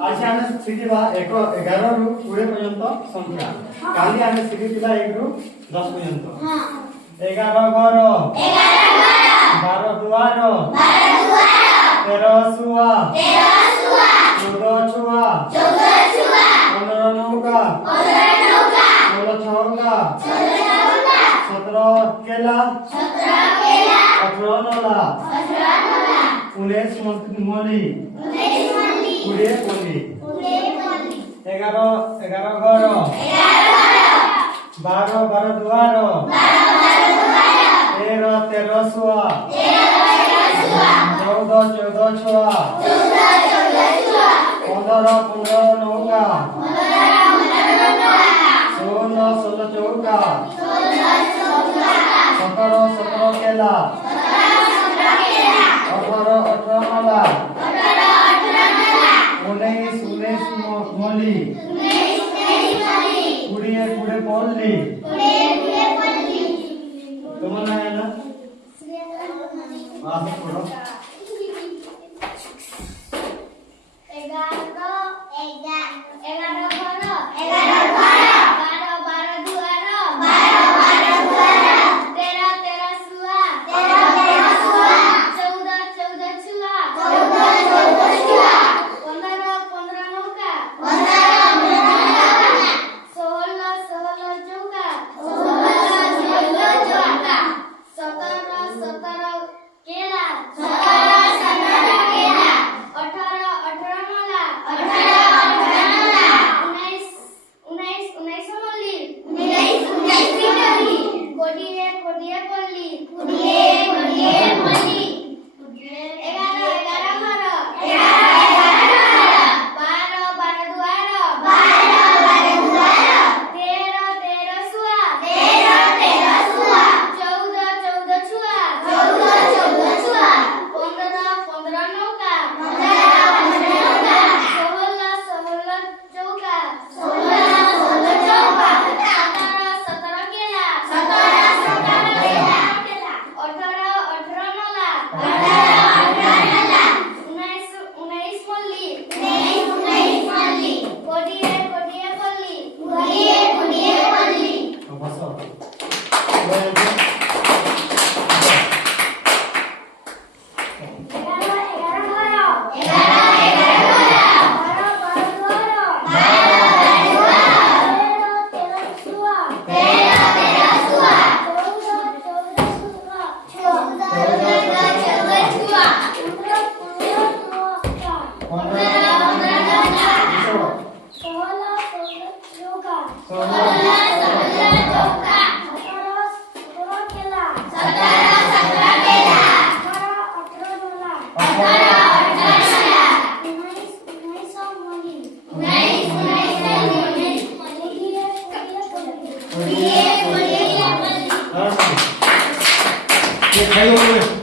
आज आमे शिखिबा 11 रु 20 पर्यंत संख्या काली आमे शिखितिला 1 रु 10 पर्यंत। हां 11 घर 12 दुआर 13 सुआ 14 छुआ 15 नौका 16 छौका 17 केला 18 नला 19 मली 20 पल्ली 11 घर 12 दुआर 13 सुआ 14 छुआ 15 नौका 16 चौका 17 केला 18 नला 19 मली 20 पल्ली तुम्हारा है ना आगे पढ़ो 还有。